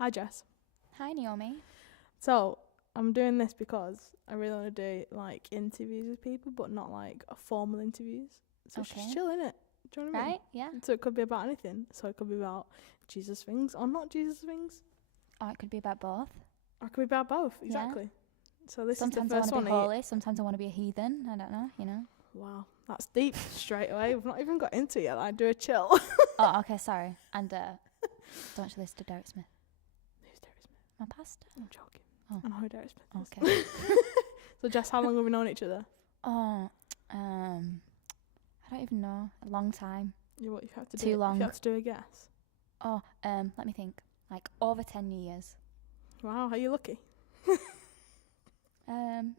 Hi, Jess. Hi, Naomi. So, I'm doing this because I really want to do, like, interviews with people, but not, like, formal interviews. So it's Okay. just chill, innit? Do you know what I mean? Right? Yeah. So it could be about anything. So it could be about Jesus things or not Jesus things. Or it could be about both. Or it could be about both. Yeah. Exactly. So this Sometimes is the I first want to one. be holy. Sometimes I want to be a heathen. I don't know. Wow, that's deep straight away. We've not even got into it yet. I do a chill. Oh, okay. Sorry. And don't you listen to Derek Smith? Who's Derek Smith? My pastor. I'm joking. Oh. I know who Derek Smith is. Okay. So Jess, how long have we known each other? I don't even know. A long time. What you have to do? Too long. You have to do a guess. Oh, let me think. Like over 10 years. Wow, are you lucky?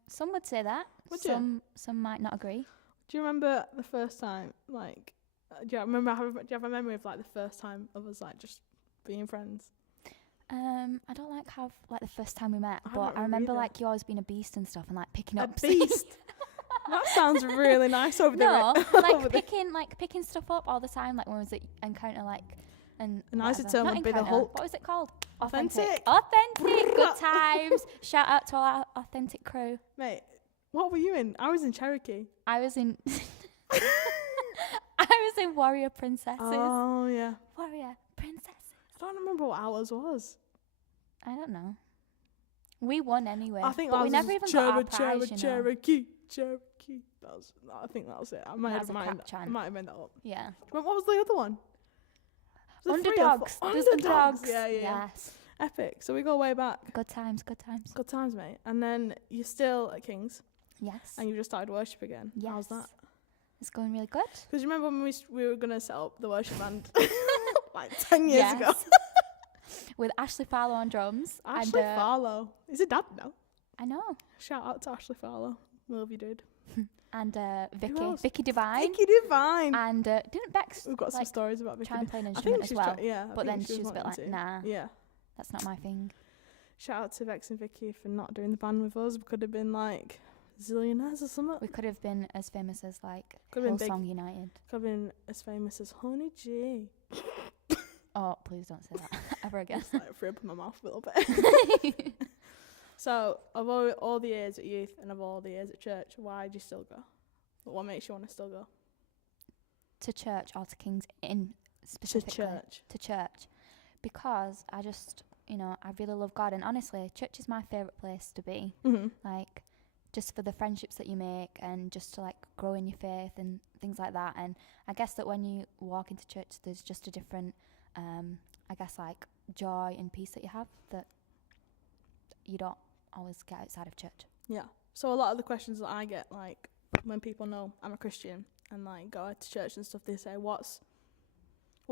Some would say that. Would you? Some might not agree. Do you remember the first time, like, do you have a memory of, like, the first time of us, like, just being friends? I don't have like the first time we met, I but don't I remember either. like you always being a beast and stuff and like picking A up beast? That sounds really nice over there. No, over like picking stuff up all the time. Like when was it encounter like and A nicer whatever. term Not would be the encounter, Hulk. What was it called? Authentic. Good times. Shout out to our authentic crew. Mate, what were you in? I was in Cherokee. I was in I was in Warrior Princesses. Oh, yeah. Warrior Princesses. I don't remember what ours was. I don't know. We won anyway. I think but that we was never even got our prize, you know. Cherokee. I think that was it. I might That's have a made crap that. I chant. might have made that up. Yeah. What was the other one? Was there 3 or 4? Underdogs. There's underdogs. Yeah. Yes. Epic. So we go way back. Good times. Good times, mate. And then you're still at King's Yes. and you just started worship again. Yes. How's that? It's going really good. Because you remember when we were going to set up the worship band like 10 years ago? With Ashley Farlow on drums. Ashley Farlow. Is it dad now? I know. Shout out to Ashley Farlow. We love you, dude. And else? Vicky Divine. Vicky Divine. And didn't Bex We've got some like, stories about Vicky try and play an I think instrument as she's well? but then she was a bit like, nah, Yeah. that's not my thing. Shout out to Vex and Vicky for not doing the band with us. We could have been like zillionaires or something. We could have been as famous as like Could have been Hillsong United. Could have been as famous as Honey G. Oh, please don't say that ever again. Just like threw up in my mouth a little bit. So, of all the years at youth and of all the years at church, why do you still go? What makes you want to still go? To church or to King's in specifically? To church. Because I just, I really love God. And honestly, church is my favourite place to be. Mm-hmm. Like, just for the friendships that you make and just to, like, grow in your faith and things like that. And I guess that when you walk into church, there's just a different, I guess, like, joy and peace that you have that you don't always get outside of church. Yeah. So a lot of the questions that I get, like, when people know I'm a Christian and, like, go to church and stuff, they say, what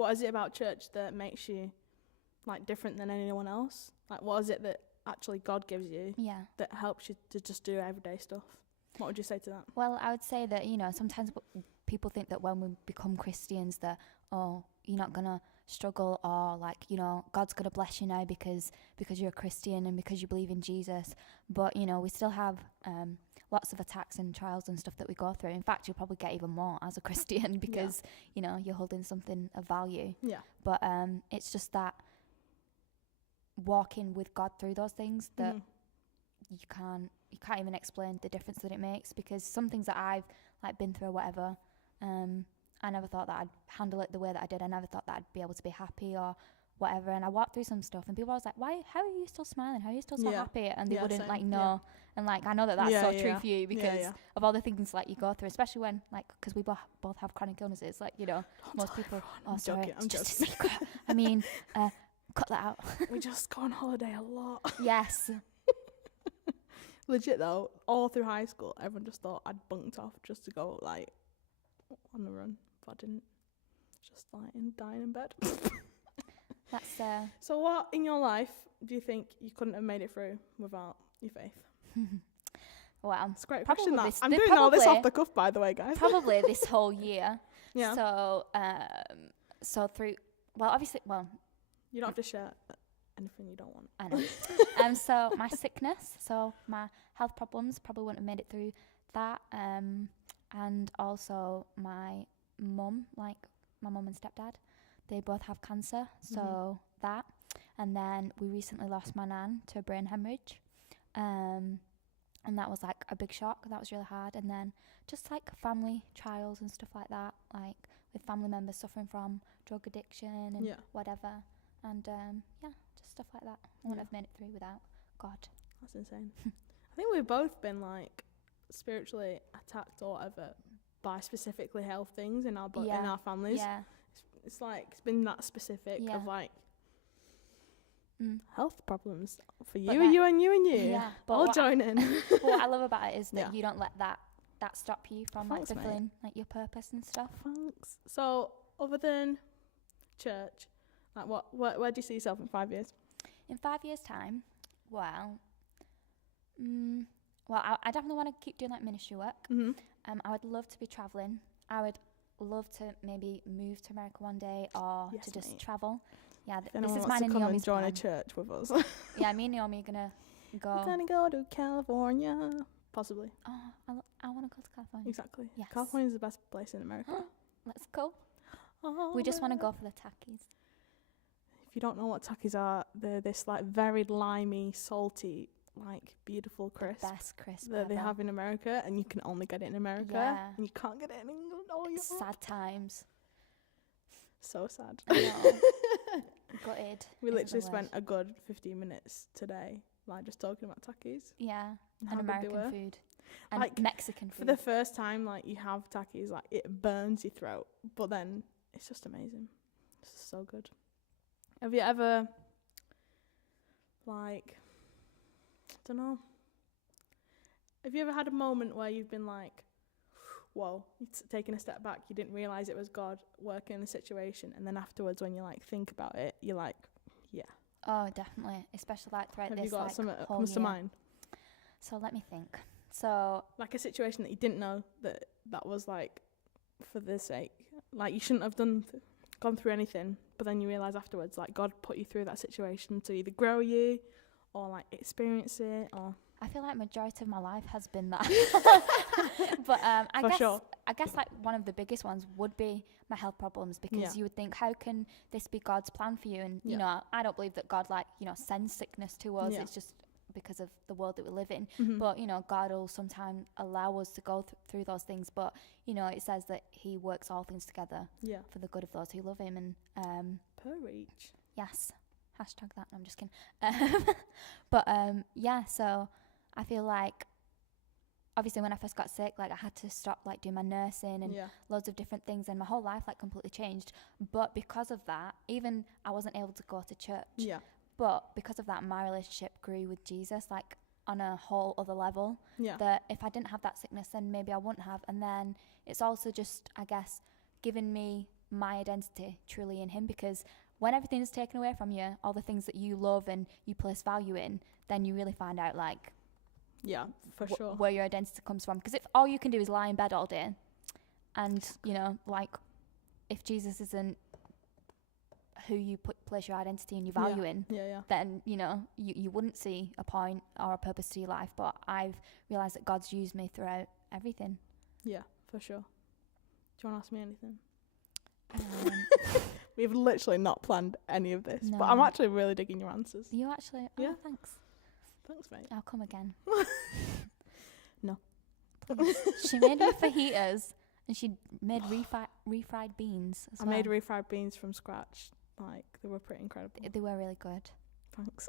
is it about church that makes you, like, different than anyone else? Like, what is it that actually God gives you that helps you to just do everyday stuff? What would you say to that? Well, I would say that, sometimes people think that when we become Christians that, oh, you're not going to struggle or, like, God's going to bless you now because you're a Christian and because you believe in Jesus. But, we still have lots of attacks and trials and stuff that we go through. In fact, you'll probably get even more as a Christian because, you're holding something of value. Yeah. But it's just that walking with God through those things that you can't even explain the difference that it makes, because some things that I've like been through or whatever, I never thought that I'd handle it the way that I did. I never thought that I'd be able to be happy or whatever. And I walked through some stuff and people was like, how are you still smiling? How are you still so happy? And they wouldn't like know. And like, I know that that's so true for you because of all the things like you go through, especially when like, because we both have chronic illnesses, like, most people, I'm joking. just a secret. I mean, cut that out. We just go on holiday a lot. Yes. Legit though, all through high school, everyone just thought I'd bunked off just to go like on the run, but I didn't. Just like dying in bed. That's So what in your life do you think you couldn't have made it through without your faith? Well, it's a great question. I'm doing all this off the cuff, by the way, guys. Probably this whole year. Yeah. So through, obviously, you don't have to share anything you don't want. I know. So my sickness, so my health problems probably wouldn't have made it through that. And also my mum, like my mum and stepdad, they both have cancer. So that. And then we recently lost my nan to a brain hemorrhage. And that was like a big shock. That was really hard. And then just like family trials and stuff like that, like with family members suffering from drug addiction and whatever. And just stuff like that. I wouldn't have made it through without God. That's insane. I think we've both been like spiritually attacked or whatever by specifically health things in our in our families. Yeah. It's like it's been that specific of like health problems for you and you and you and you. Yeah, all join in. But what I love about it is that you don't let that stop you from like fulfilling like your purpose and stuff. Thanks. So other than church, like where do you see yourself in 5 years? In 5 years' time, well, I definitely want to keep doing like ministry work. I would love to be traveling. I would love to maybe move to America one day or to just travel. Yeah, this is mine and Naomi's join plan. a church with us. Yeah, me and Naomi are gonna go. We're gonna go to California, possibly. Oh, I want to go to California. Exactly. Yes. California is the best place in America. Let's go. We just want to go for the Takis. If you don't know what Takis are, they're this like very limey, salty, like beautiful crisp. The best crisp that they have in America, and you can only get it in America, and you can't get it in England. Oh, sad times. So sad. I know. Gutted. We literally spent a good 15 minutes today, like just talking about Takis. Yeah, and American food. And like Mexican food. For the first time, like you have Takis, like it burns your throat, but then it's just amazing. It's just so good. Have you ever, like, I don't know, have you ever had a moment where you've been like, whoa, taking a step back, you didn't realise it was God working in the situation, and then afterwards when you like think about it, you're like, yeah. Oh, definitely. Especially like throughout have this you got like something that whole comes year. to mind? So let me think. So like a situation that you didn't know that was like for the sake, like you shouldn't have gone through anything, but then you realise afterwards like God put you through that situation to either grow you or like experience it. Or I feel like majority of my life has been that. But I guess like one of the biggest ones would be my health problems, because you would think, how can this be God's plan for you? And you know, I don't believe that God like, you know, sends sickness to us. It's just because of the world that we live in. But you know, God will sometimes allow us to go through those things, but you know, it says that he works all things together for the good of those who love him. And per reach. Yes, hashtag that. No, I'm just kidding. But so I feel like obviously when I first got sick, like I had to stop like doing my nursing and loads of different things, and my whole life like completely changed. But because of that, even I wasn't able to go to church. But because of that, my relationship grew with Jesus, like on a whole other level. That if I didn't have that sickness, then maybe I wouldn't have. And then it's also just, I guess, given me my identity truly in him, because when everything's taken away from you, all the things that you love and you place value in, then you really find out like sure where your identity comes from. Because if all you can do is lie in bed all day, and you know, like if Jesus isn't who you place your identity and your value in, then you know you wouldn't see a point or a purpose to your life. But I've realised that God's used me throughout everything. Yeah, for sure. Do you want to ask me anything? We've literally not planned any of this, but I'm actually really digging your answers. You actually? Oh, thanks. Thanks, mate. I'll come again. No. Please. She made me fajitas, and she made refried beans as well. I made refried beans from scratch. Like, they were pretty incredible. They were really good. Thanks.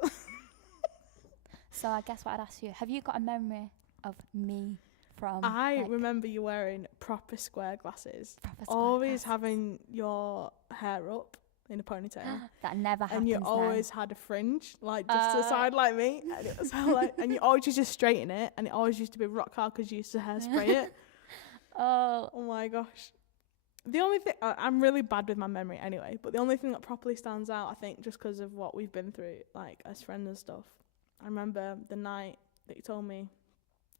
So I guess what I'd ask you, have you got a memory of me from... I remember you wearing proper square glasses. Always having your hair up in a ponytail. That never happens. And you always had a fringe, like just to the side like me. And it was like, and you always used to straighten it, and it always used to be rock hard because you used to hairspray it. Oh my gosh. The only thing, I'm really bad with my memory anyway, but the only thing that properly stands out, I think, just because of what we've been through, like as friends and stuff, I remember the night that you told me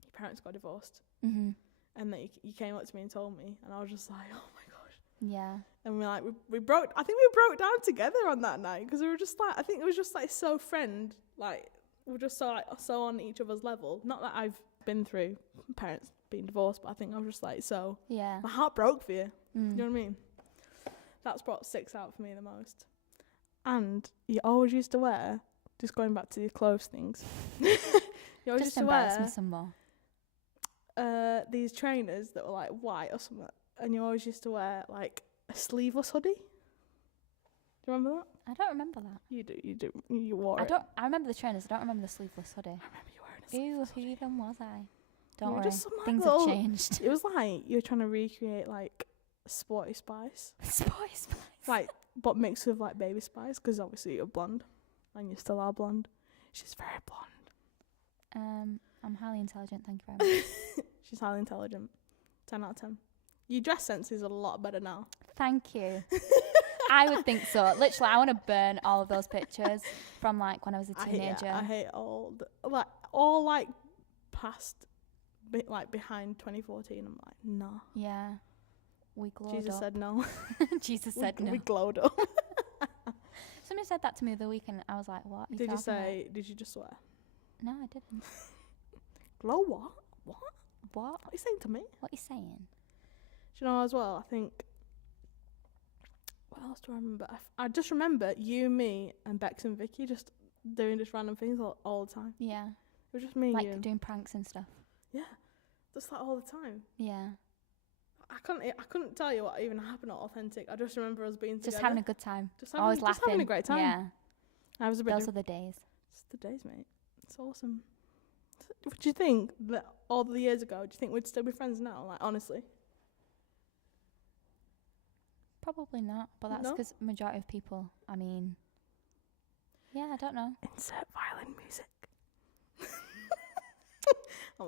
your parents got divorced, and that you came up to me and told me, and I was just like, oh my gosh. Yeah. And we broke down together on that night, because we were just like, I think it was just like so we're just so like so on each other's level. Not that I've been through parents being divorced, but I think I was just like, so my heart broke for you. You know what I mean? That's what sticks out for me the most. And you always used to wear, just going back to your clothes things, you always Just used to embarrass me wear some more. these trainers that were like white or something, and you always used to wear like a sleeveless hoodie. Do you remember that? I don't remember that. You do. You wore it. I remember the trainers. I don't remember the sleeveless hoodie. I remember you wearing a Ew, sleeveless who hoodie. even was I? You Don't were worry. just some, like, Things little- have changed. It was like you were trying to recreate like Sporty Spice, Spice. like but mixed with like Baby Spice, because obviously you're blonde, and you still are blonde. She's very blonde. I'm highly intelligent. Thank you very much. She's highly intelligent. 10 out of 10. Your dress sense is a lot better now. Thank you. I would think so. Literally, I want to burn all of those pictures from like when I was a teenager. I hate all past, like behind 2014. I'm like, nah. Yeah. We glowed Jesus up. said no. Jesus said no. We glowed up. Somebody said that to me the other week and I was like, what? Did you say, did you just swear? No, I didn't. Glow what? What? What? What are you saying to me? What are you saying? Do you know as well, I think, what else do I remember? I just remember you, me, and Bex and Vicky just doing just random things all the time. Yeah. It was just me and Like you. doing pranks and stuff. Yeah. Just like all the time. Yeah. I couldn't tell you what even happened at Authentic. I just remember us being together. Just having a good time. Always just laughing. having a great time. Yeah. I was a bit Those are the days. It's the days, mate. It's awesome. What do you think that all the years ago, do you think we'd still be friends now? Like, honestly? Probably not, but that's No? because majority of people, I mean, yeah, I don't know. Insert violin music.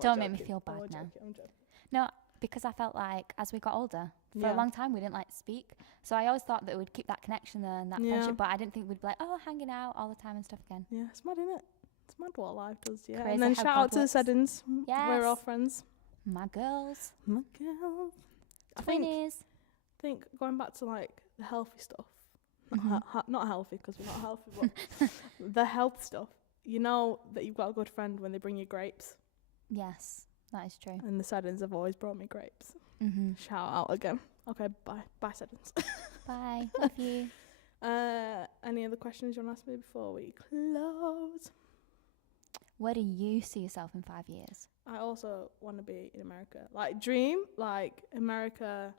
Don't make me feel bad now. I'm joking. No, because I felt like as we got older, for Yeah. a long time we didn't like speak. So I always thought that we'd keep that connection there and that Yeah. friendship, but I didn't think we'd be like, oh, hanging out all the time and stuff again. Yeah, it's mad, isn't it? It's mad what life does, yeah. Crazy And then how shout God out to the works. Seddons. We're all Yes. friends. My girls. My girl. I think Twinnies. going back to like the healthy stuff, Mhm. not healthy because we're not healthy, but the health stuff. You know that you've got a good friend when they bring you grapes, Yes, that is true. and the Seddons have always brought me grapes. Mm-hmm. Shout out again. Okay, bye Seddons. Bye. Love you. Any other questions you want to ask me before we close? Where do you see yourself in 5 years? I also want to be in America. Like dream, like America,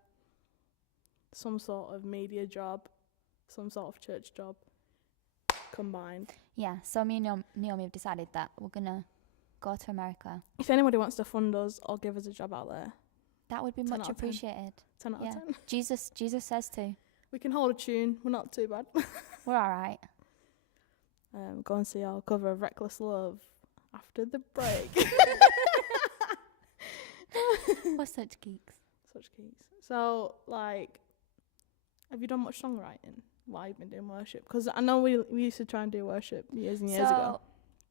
some sort of media job, some sort of church job combined. Yeah, so me and Naomi have decided that we're going to go to America. If anybody wants to fund us or give us a job out there, That would be 10 much out of 10. appreciated. 10 out Yeah. of 10. Jesus says to. We can hold a tune. We're not too bad. We're all right. Go and see our cover of Reckless Love after the break. We're such geeks. Such keys. So, like, have you done much songwriting while you've been doing worship? Because I know we used to try and do worship years and years ago.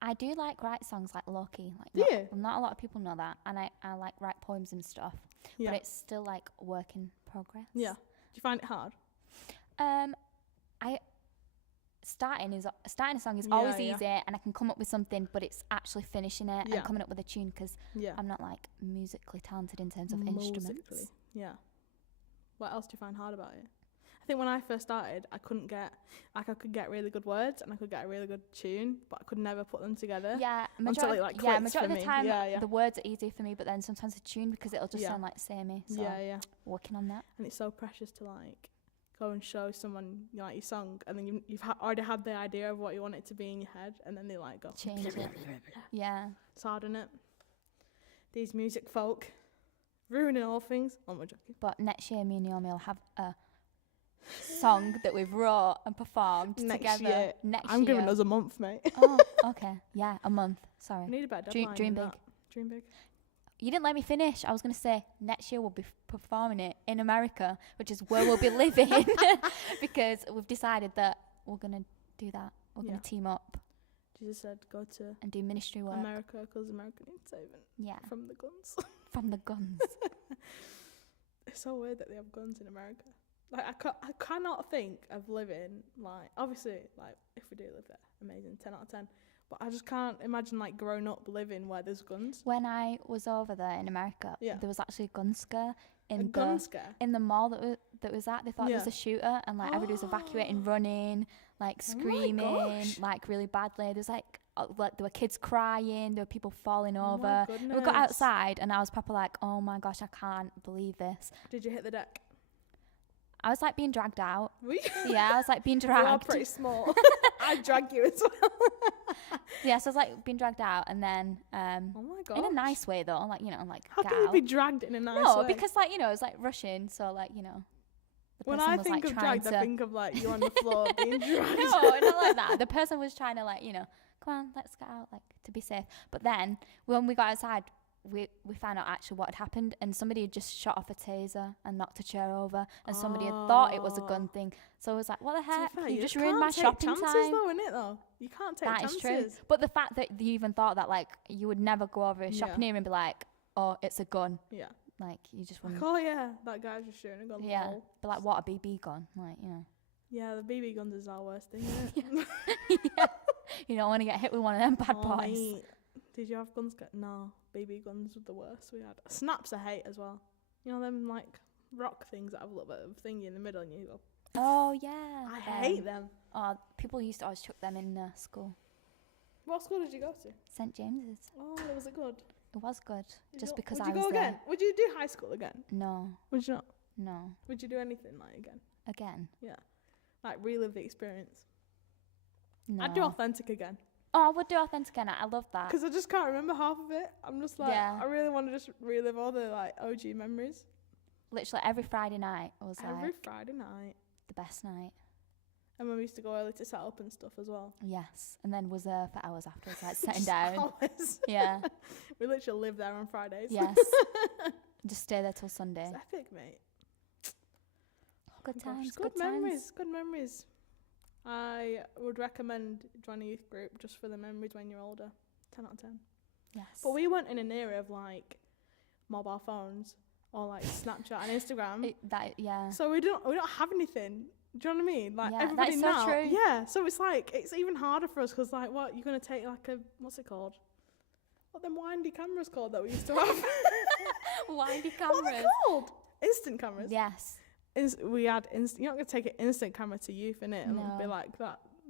I do like write songs like low-key. Like Do you? not a lot of people know that. And I like write poems and stuff. Yeah. But it's still like work in progress. Yeah. Do you find it hard? Starting a song is Yeah, always yeah. easy and I can come up with something, but it's actually finishing it Yeah. and coming up with a tune because Yeah. I'm not like musically talented in terms of instruments. Musically. Yeah. What else do you find hard about it? I think when I first started, I could get really good words and I could get a really good tune, but I could never put them together. Yeah, Until majority, it, like, yeah, clicks majority for of the me. time Yeah. the words are easy for me, but then sometimes the tune because it'll just Yeah. sound like samey. So Yeah. working on that. And it's so precious to like go and show someone like your song, and then you've already had the idea of what you want it to be in your head, and then they like go Change it. Yeah. It's hard, isn't it? These music folk ruining all things. Oh, my joking. But next year, me and Naomi will have a song that we've wrote and performed Next together. year. Next I'm year. giving us a month, mate. Oh, okay. Yeah, a month. I Sorry. need a better Dream- deadline dream than big. that. Dream big. You didn't let me finish. I was going to say next year we'll be performing it in America, which is where we'll be living because we've decided that we're going to do that. We're going Yeah. to team up Jesus said go to and do ministry work. America because America needs saving Yeah, from the guns. from the guns. It's so weird that they have guns in America. Like, I cannot think of living, like, obviously, like, if we do live there, amazing, 10 out of 10. But I just can't imagine, like, growing up living where there's guns. When I was over there in America, Yeah. there was actually a gun scare A in gun scare. the mall that was at. They thought it was Yeah. a shooter and like everybody was evacuating, running. like Oh my screaming, gosh. like really badly. There's like there were kids crying, there were people falling Oh over. my And we got goodness. outside and I was proper like, oh my gosh, I can't believe this. Did you hit the deck? I was like being dragged out. Were you? Yeah, I was like being You are dragged. pretty small. I'd drag you as well. Yeah, so I was like being dragged out, and then Oh my gosh. in a nice way though, like, you know, like How get can you out. be dragged in a nice No, way? because like, you know, it was like rushing, so like, you know, the When person I was think like of trying dragged, to I think of like you on the floor being dragged. no, not like that. The person was trying to like, you know, come on, let's get out, like, to be safe. But then when we got outside, we found out actually what had happened, and somebody had just shot off a taser and knocked a chair over, and somebody had thought it was a gun thing. So I was like, what the To be heck? fair, You just can't ruined my take shopping chances time. though, innit though? You can't take That chances. is true. But the fact that you even thought that, like, you would never go over a shopping area and be like, oh, it's a gun. Yeah. Like, you just Like, wouldn't. oh yeah, that guy's just shooting a gun. Yeah. lol. But like, what, a BB gun? Like, you know. Yeah, the BB guns is our worst thing, innit? Yeah. You don't want to get hit with one of them bad Oh, boys. mate. Did you have guns? No, BB guns were the worst we had. Snaps I hate as well. You know them like rock things that have a little bit of thingy in the middle and you go. Oh, yeah. I hate them. Oh, people used to always chuck them in school. What school did you go to? St. James's. Oh, was it good? It was good. Just because would I you was go there. again? Would you do high school again? No, Would you not? no. Would you do anything like again? Again? Like relive the experience? No. I'd do authentic again. Oh, I would do authentic again. I love that. Because I just can't remember half of it. I'm just like, Yeah. I really want to just relive all the like OG memories. Literally every Friday night was Every like Friday night. the best night. And when we used to go early to set up and stuff as well. Yes. And then was there for hours afterwards, like sitting down. Always. Yeah. We literally live there on Fridays. Yes. Just stay there till Sunday. It's epic, mate. Good Oh my gosh, times. Good Good memories. times. Good memories. I would recommend joining a youth group just for the memories when you're older. 10 out of 10. Yes. But we weren't in an era of like mobile phones or like Snapchat and Instagram. Yeah. So we don't have anything. Do you know what I mean? Like Yeah, everybody that is so now. true. Yeah. So it's like it's even harder for us because like what you're gonna take like a what's it called? What them windy cameras called that we used to have? Windy What are they cameras. called? Instant cameras. Yes. We had you're not gonna take an instant camera to youth innit and be No. like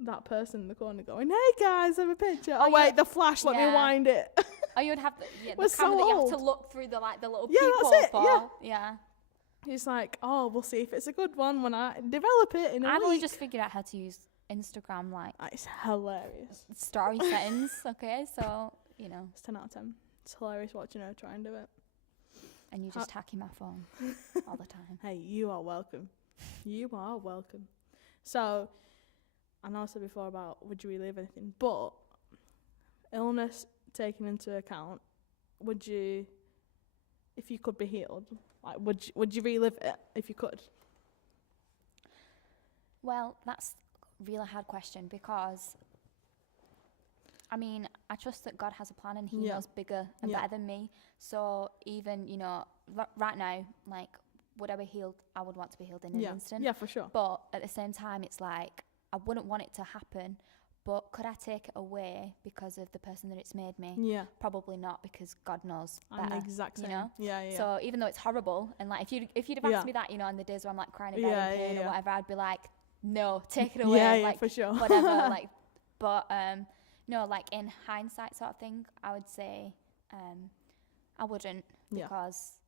that person in the corner going, "Hey guys, have a picture." Oh, Oh, wait, yeah. the flash. Let me Yeah. wind it. Oh, you would have the We're camera so that you have to old. look through the like the little Yeah, people that's it, for. yeah. Yeah. He's like, "Oh, we'll see if it's a good one when I develop it in a I've week." only just figured out how to use Instagram like It's hilarious. story settings. Okay, so you know, It's 10 out of 10. It's hilarious watching her try and do it. and you just hacking my phone all the time. Hey, you are welcome. You are welcome. So, I know I said before about would you relive anything, but illness taken into account, would you, if you could be healed, like would you relive it if you could? Well, that's a really hard question because, I mean, I trust that God has a plan and He Yeah. knows bigger and Yeah. better than me. So even, you know, right now, like, would I be healed? I would want to be healed in an instant. Yeah, for sure. But at the same time, it's like, I wouldn't want it to happen. But could I take it away because of the person that it's made me? Yeah, Probably not, because God knows I'm better. the exact same. you know? Yeah. So even though it's horrible, and like if you'd have asked Yeah. me that, you know, on the days where I'm like crying in bed Yeah, in pain yeah, or yeah. whatever, I'd be like, no, take it away, yeah, like for sure. whatever, like. But no, like in hindsight, sort of thing, I would say I wouldn't Yeah. because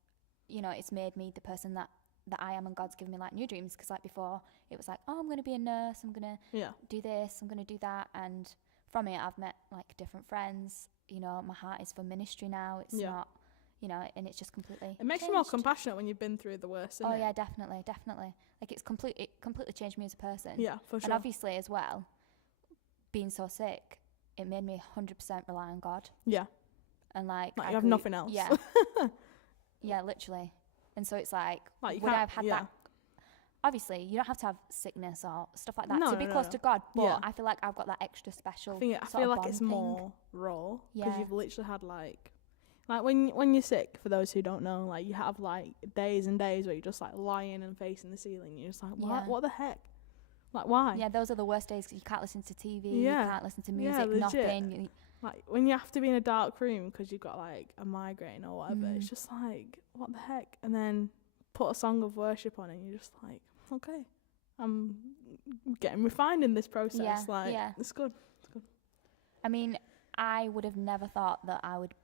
you know it's made me the person that I am, and God's given me like new dreams. Because like before, it was like, oh, I'm gonna be a nurse, I'm gonna Yeah. do this, I'm gonna do that, and from it I've met like different friends. You know, my heart is for ministry now. It's Yeah. not, you know, and it's just completely. It makes you more changed. compassionate when you've been through the worst, Oh innit? yeah, definitely. Like it completely changed me as a person. Yeah, for And sure. obviously as well, being so sick, it made me 100% rely on God. Yeah. And like Like I you have grew- nothing else. Yeah. Yeah, literally. And so it's like, Like you would I can't- have had yeah. that? Obviously, you don't have to have sickness or stuff like that No, to be no, close no. to God. But Yeah. I feel like I've got that extra special. I feel sort of like bond it's thing. more raw because Yeah. you've literally had like when you're sick. For those who don't know, like you have like days and days where you're just like lying and facing the ceiling. You're just like, what? Yeah. What the heck? Like why? Yeah, those are the worst days 'cause you can't listen to TV, Yeah. you can't listen to Yeah, music, legit. nothing. Like when you have to be in a dark room because you've got like a migraine or whatever. It's Mm. just like what the heck? And then put a song of worship on, and you're just like, okay, I'm getting refined in this process. Yeah, like, yeah. it's good. I mean, I would have never thought that I would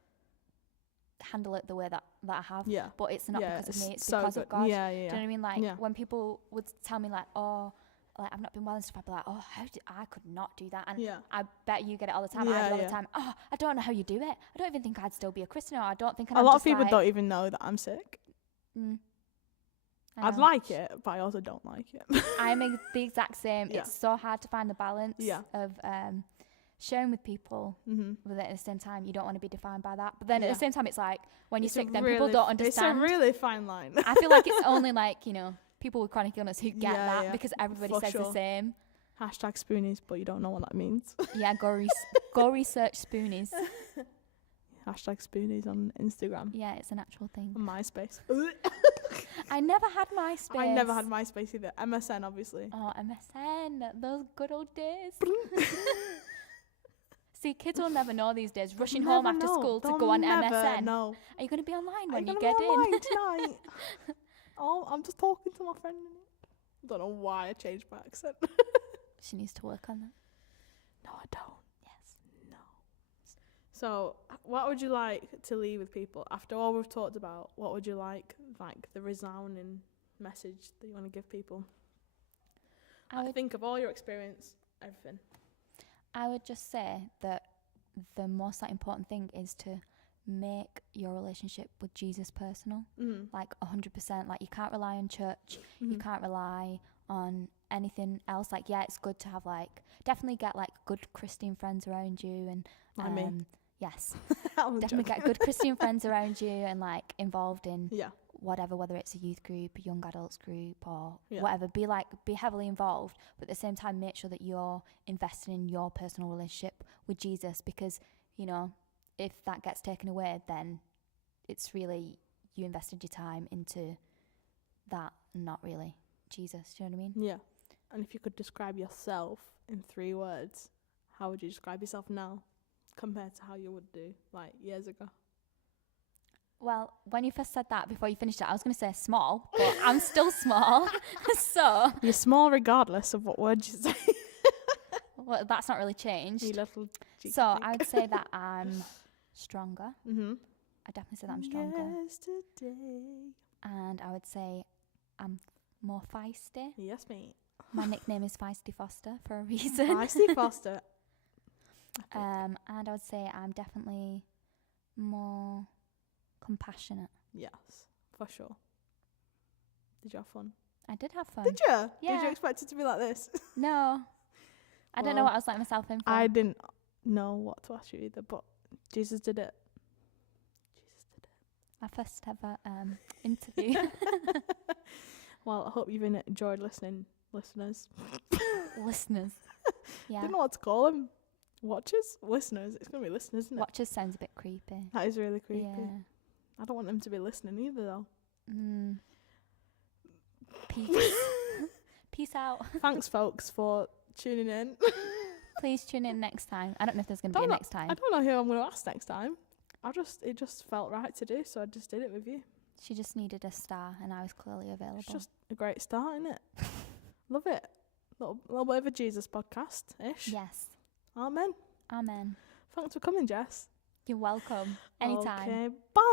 handle it the way that I have. Yeah. But it's not Yeah, because of me, it's so because good. of God. Yeah, yeah, Do you yeah. know what I mean? Like, Yeah. when people would tell me, like, oh, like, I've not been well and stuff, I'd be like, oh, I could not do that. And Yeah. I bet you get it all the time. Yeah, I do all yeah. the time. Oh, I don't know how you do it. I don't even think I'd still be a Christian, or I don't think A lot of people don't even know that I'm sick. I'd know. like it, but I also don't like it. I'm the exact same. Yeah. It's so hard to find the balance Yeah. of sharing with people, Mm-hmm. but then at the same time, you don't want to be defined by that. But then at Yeah. the same time, it's like, when you're It's sick, a then really people don't understand. It's a really fine line. I feel like it's only like, you know, people with chronic illness who get Yeah, that, yeah, because everybody for says sure. the same. Hashtag spoonies, but you don't know what that means. Yeah, go research spoonies. Hashtag spoonies on Instagram. Yeah, it's an actual thing. On MySpace. I never had MySpace. I never had MySpace either. MSN, obviously. Oh, MSN. Those good old days. See, kids will never know these days. Rushing home after school to go on MSN. No. Are you going to be online when you Are get gonna be in? online tonight? Oh, I'm just talking to my friend. Don't know why I changed my accent. She needs to work on that. No, I don't. Yes. No. So, what would you like to leave with people after all we've talked about? What would you like the resounding message that you want to give people? I think of all your experience, everything. I would just say that the most important thing is to make your relationship with Jesus personal, like 100%. Like, you can't rely on church, you can't rely on anything else. Like, yeah, it's good to have, like, definitely get like good Christian friends around you, and yes, definitely get good Christian friends around you, and like involved in whatever, whether it's a youth group, a young adults group, or whatever. Be heavily involved, but at the same time, make sure that you're investing in your personal relationship with Jesus, because, you know, if that gets taken away, then it's really you invested your time into that, not really Jesus. Do you know what I mean? Yeah. And if you could describe yourself in 3 words, how would you describe yourself now compared to how you would do like years ago? Well, when you first said that, before you finished it, I was going to say small, but I'm still small. So you're small regardless of what word you say. Well, that's not really changed. You little so I would say that I'm stronger. I definitely say that I'm stronger. Yesterday. And I would say I'm more feisty. Yes, mate. My nickname is Feisty Foster for a reason. Feisty Foster. And I would say I'm definitely more compassionate. Yes, for sure. Did you have fun? I did have fun. Did you? Yeah. Did you expect it to be like this? No. I don't know what I was letting myself in for. I didn't know what to ask you either, but Jesus did it. My first ever interview. Well, I hope you've enjoyed listening, listeners. Listeners. Yeah. I don't know what to call them. Watchers? Listeners. It's going to be listeners, isn't it? Watchers sounds a bit creepy. That is really creepy. Yeah. I don't want them to be listening either, though. Peace. Peace out. Thanks, folks, for tuning in. Please tune in next time. I don't know if there's going to be a next time. I don't know who I'm going to ask next time. It just felt right to do, so I just did it with you. She just needed a star, and I was clearly available. It's just a great start, isn't it? Love it. Little bit of a Jesus podcast-ish. Yes. Amen. Amen. Thanks for coming, Jess. You're welcome. Anytime. Okay, bye.